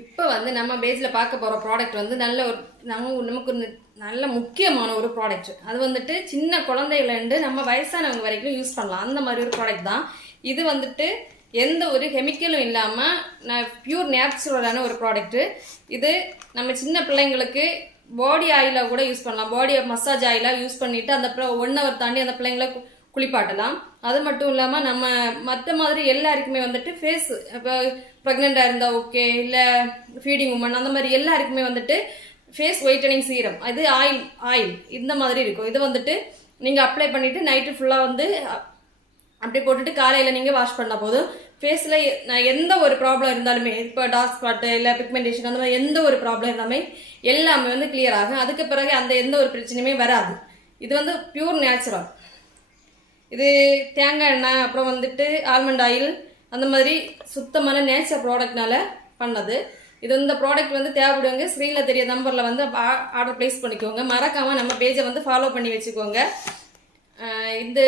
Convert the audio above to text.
இப்போ வந்து நம்ம பேஜில் பார்க்க போகிற ப்ராடக்ட் வந்து நல்ல ஒரு நமக்கு நல்ல முக்கியமான ஒரு ப்ராடக்ட். அது வந்துட்டு சின்ன குழந்தைகள்லேருந்து நம்ம வயசானவங்க வரைக்கும் யூஸ் பண்ணலாம். அந்த மாதிரி ஒரு ப்ராடக்ட் தான் இது. வந்துட்டு எந்த ஒரு கெமிக்கலும் இல்லாமல் பியூர் நேச்சுரலான ஒரு ப்ராடக்ட்டு இது. நம்ம சின்ன பிள்ளைங்களுக்கு பாடி ஆயிலாக கூட யூஸ் பண்ணலாம். பாடி மசாஜ் ஆயிலாக யூஸ் பண்ணிவிட்டு அந்த 1 hour தாண்டி அந்த பிள்ளைங்களை குளிப்பாட்டலாம். அது மட்டும் இல்லாமல் நம்ம மற்ற மாதிரி எல்லாருக்குமே வந்துட்டு ஃபேஸ் இப்போ ப்ரெக்னெண்ட்டாக இருந்தால் ஓகே, இல்லை ஃபீடிங் உமன் அந்த மாதிரி எல்லாருக்குமே வந்துட்டு ஃபேஸ் ஒயிட்டனிங் சீரம் அது ஆயில் இந்த மாதிரி இருக்கும். இது வந்துட்டு நீங்கள் அப்ளை பண்ணிவிட்டு நைட்டு ஃபுல்லாக வந்து அப்படி போட்டுட்டு காலையில் நீங்கள் வாஷ் பண்ணால் போதும். ஃபேஸில் எந்த ஒரு ப்ராப்ளம் இருந்தாலுமே, இப்போ டார்க் ஸ்பாட்டு இல்லை பிக்மெண்டேஷன் அந்த மாதிரி எந்த ஒரு ப்ராப்ளம் இருந்தாலுமே எல்லாமே வந்து கிளியர் ஆகும். அதுக்கு பிறகு அந்த எந்த ஒரு பிரச்சனையுமே வராது. இது வந்து பியூர் நேச்சுரல். இது தேங்காய் எண்ணெய், அப்புறம் வந்துட்டு ஆல்மண்ட் ஆயில் அந்த மாதிரி சுத்தமான நேச்சர் ப்ராடக்ட்னால பண்ணது. இது இந்த ப்ராடக்ட் வந்து தேவைப்படுவாங்க. ஸ்க்ரீனில் தெரிய நம்பரில் வந்து ஆர்டர் ப்ளேஸ் பண்ணிக்கோங்க. மறக்காமல் நம்ம பேஜை வந்து ஃபாலோ பண்ணி வச்சுக்கோங்க. இது